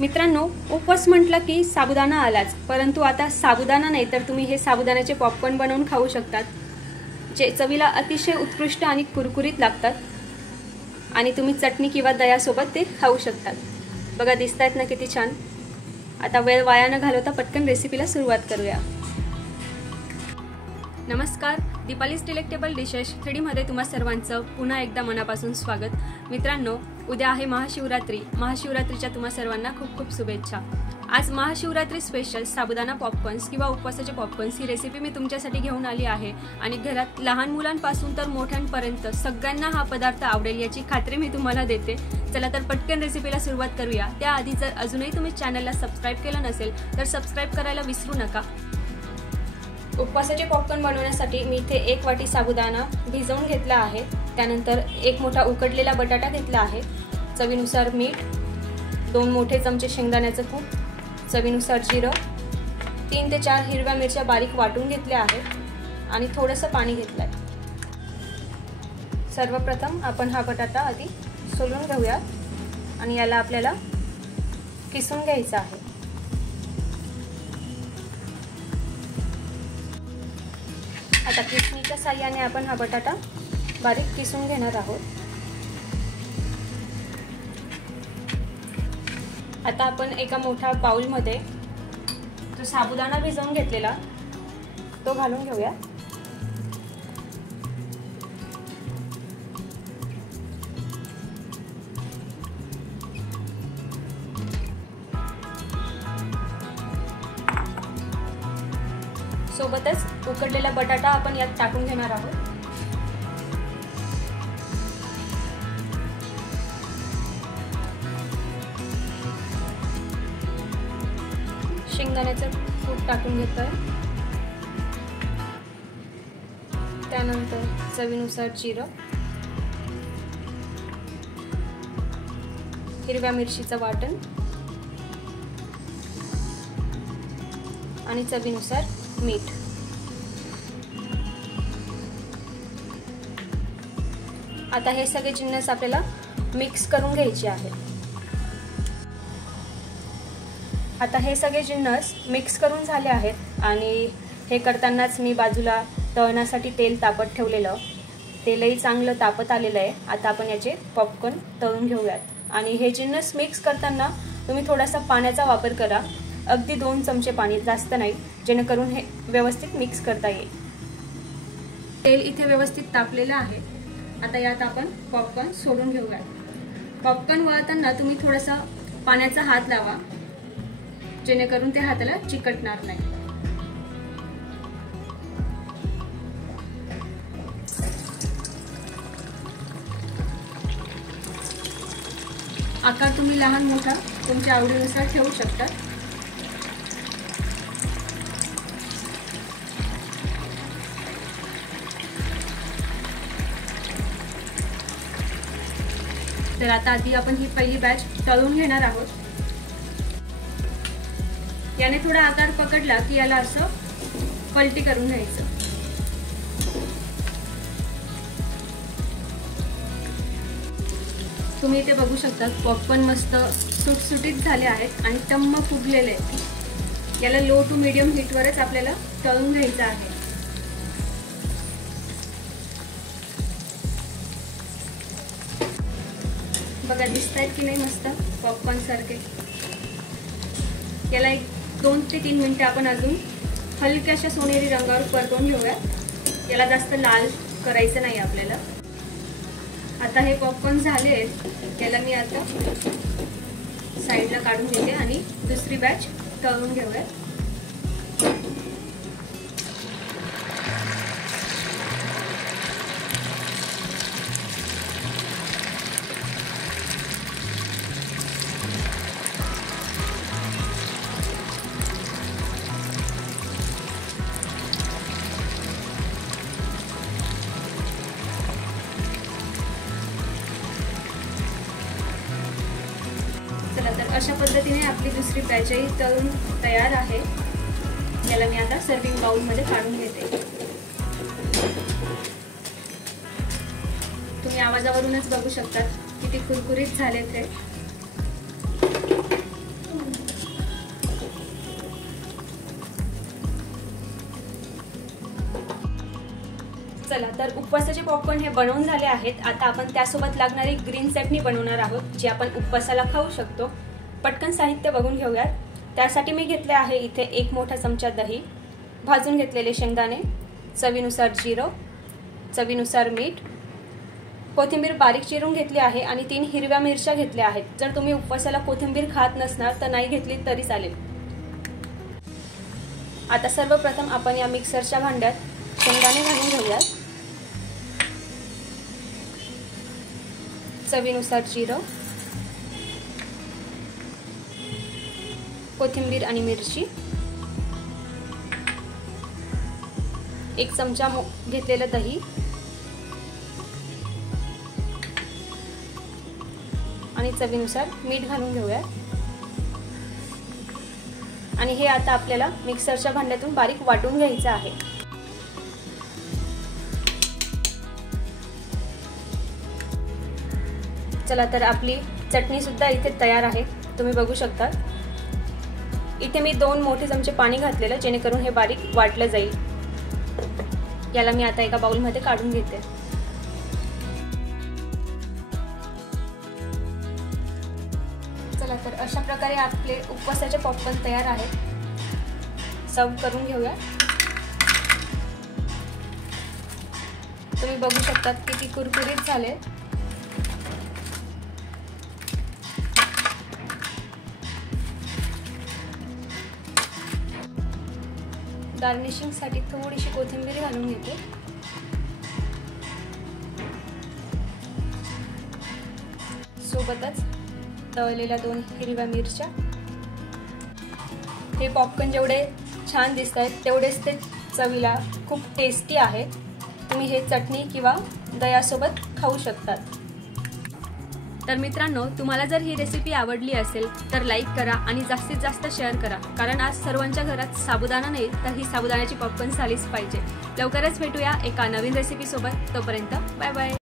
मित्रांनो, उपवास म्हटलं की साबुदाणा आलाच, परंतु आता साबुदाणा नाही तर तुम्ही हे साबुदाण्याचे पॉपकॉर्न बनवून खाऊ शकतात, जे चवीला अतिशय उत्कृष्ट आणि कुरकुरीत लागतात आणि तुम्ही चटणी किंवा दह्यासोबत ते खाऊ शकतात। बघा, दिसतायत ना किती छान। आता वेळ वाया न घालवता पटकन रेसिपीला सुरुवात करूया। नमस्कार, दीपालीज डिलेक्टेबल डिशेस 3D मध्ये तुम्हा सर्वांचं पुन्हा एकदा मनापासून स्वागत। मित्रांनो, उद्या आहे महाशिवरात्री। महाशिवरात्रीच्या तुम्हा सर्वांना खूप खूप शुभेच्छा। आज महाशिवरात्री स्पेशल साबुदाणा पॉपकॉर्न्स किंवा उपवासाचे पॉपकॉर्न्स ही रेसिपी मी तुमच्यासाठी घेऊन आली आहे आणि घरात लहान मुलांपासून तर मोठ्यांपर्यंत सगळ्यांना हा पदार्थ आवडेल याची खात्री मी तुम्हाला देते। चला तर पटकन रेसिपीला सुरुवात करूया। त्याआधी जर अजूनही तुम्ही चॅनलला सबस्क्राइब केलं नसेल तर सबस्क्राइब करायला विसरू नका। उपवासाचे पॉपकॉर्न बनवण्यासाठी मी इथे 1 वाटी साबुदाणा भिजवून घेतला आहे। त्यानंतर 1 मोठा उकडलेला बटाटा घेतला आहे, चवीनुसार मीठ, 2 मोठे चमचे शेंगदाण्याचं कूट, चवीनुसार जिरं, 3 ते 4 हिरव्या मिरच्या बारीक वाटून घेतल्या आहेत आणि थोडंसं पाणी घेतलं आहे। सर्वप्रथम आपण हा बटाटा आधी सोलून घेऊया आणि याला आपल्याला किसून घ्यायचं आहे। आता किसणीच्या साहाय्याने आपण हा बटाटा बारीक किसून घेणार आहोत। आता आपण एका मोठ्या बाउलमध्ये जो साबुदाणा भिजवून घेतलेला तो घालून घेऊया। सोबतच उकडलेला बटाटा आपण यात टाकून घेणार आहोत। शेंगदाण्याचं कूट टाकून घेतोय, त्यानंतर चवीनुसार जिरं, हिरव्या मिरचीचं वाटण आणि चवीनुसार मीठ। आता हे सगळे जिन्नस आपल्याला मिक्स करून घ्यायचे आहेत। आता हे सगळे जिन्नस मिक्स करून झाले आहेत आणि हे करतानाच मी बाजूला तळण्यासाठी तेल तापत ठेवलेलं, तेलही चांगलं तापत आलेलं आहे। आता आपण याचे पॉपकॉर्न तळून घेऊयात आणि हे जिन्नस मिक्स करताना तुम्ही थोडासा पाण्याचा वापर करा, अगदी 2 चमचे पाणी, जास्त नाही, जेणेकरून हे व्यवस्थित मिक्स करता येईल। तेल इथे व्यवस्थित तापलेलं आहे। आता यात आपण पॉपकॉर्न सोडून घेऊया। पॉपकॉर्न वळताना तुम्ही थोडासा पाण्याचा हात लावा, जेणेकरून ते हाताला चिकटणार नाही। आकार तुम्ही लहान मोठा तुमच्या आवडीनुसार ठेवू शकता। तर आता आधी आपण ही पहिली बॅच तळून घेणार आहोत। याने थोडा आकार पकडला की याला असं पलटी करून घ्यायचं। तुम्ही इथे बघू शकता पॉपकॉर्न मस्त सुटसुटीत झाले आहेत आणि टम्म फुगलेले आहेत। याला लो टू मीडियम हीटवरच आपल्याला तळून घ्यायचं आहे। बघा, दिसतायत की नाही मस्त पॉपकॉर्न सारखे। याला 2 ते 3 मिनिटे आपण अजून हलक्याशा सोनेरी रंगावर परतून घेऊया। याला जास्त लाल करायचं नाही आपल्याला। आता हे पॉपकॉर्न झाले आहेत, याला मी आता साईडला काढून घेते आणि दुसरी बॅच तळून घेऊया। तर अशा पद्धतीने आपली दुसरी बॅचही तळून तयार आहे। याला मी आता सर्विंग बाउल मध्ये काढून घेते। तुम्ही आवाजावरूनच बघू शकता किती कुरकुरीत झाले ते। चला तर उपवासाचे पॉपकॉर्न हे बनवून झाले आहेत। आता आपण त्यासोबत लागणारी ग्रीन चटणी बनवणार आहोत, जी आपण उपवासाला खाऊ शकतो। पटकन साहित्य बघून घेऊयात। त्यासाठी मी घेतले आहे इथे 1 मोठा चमचा दही, भाजून घेतलेले शेंगदाणे, चवीनुसार जिरं, चवीनुसार मीठ, कोथिंबीर बारीक चिरून घेतली आहे आणि 3 हिरव्या मिरच्या घेतल्या आहेत। जर तुम्ही उपवासाला कोथिंबीर खात नसणार तर नाही घेतली तरी चालेल। आता सर्वप्रथम आपण या मिक्सरच्या भांड्यात शेंगदाणे घालून घेऊयात, चवीनुसार जिरं, कोथिंबीर आणि मिरची, 1 चमचा घेतलेलं दही आणि चवीनुसार मीठ घालून घेऊया आणि हे आता आपल्याला मिक्सरच्या भांड्यातून बारीक वाटून घ्यायचं आहे। चला तर आपली चटणी सुद्धा इथे तयार आहे, तुम्ही बघू शकता। इथे मी 2 मोठे चमचे पाणी घातलेलं, जेणेकरून हे बारीक वाटलं जाईल। याला मी आता एका बाउल मध्ये काढून घेते। चला तर अशा प्रकारे आपले उपवासाचे पॉपकॉर्न तयार आहेत। सर्व करून घेऊया। तुम्ही बघू शकता किती कुरकुरीत झाले। गार्निशिंग साठी थोडीशी कोथिंबीर घालून घेते। सोबतच तळलेल्या 2 हिरव्या मिरच्या। हे पॉपकॉर्न जेवढे छान दिसत आहेत तेवढेच ते चवीला खूप टेस्टी आहेत। तुम्ही हे चटणी किंवा दह्यासोबत खाऊ शकतात। तर मित्रांनो, तुम्हाला जर ही रेसिपी आवडली असेल तर लाईक करा आणि जास्तीत जास्त शेअर करा, कारण आज सर्वांच्या घरात साबुदाणा नाही तर ही साबुदाण्याची पॉपकॉर्न झालीच पाहिजे। लवकरच भेटूया एका नवीन रेसिपी सोबत। तोपर्यंत बाय बाय।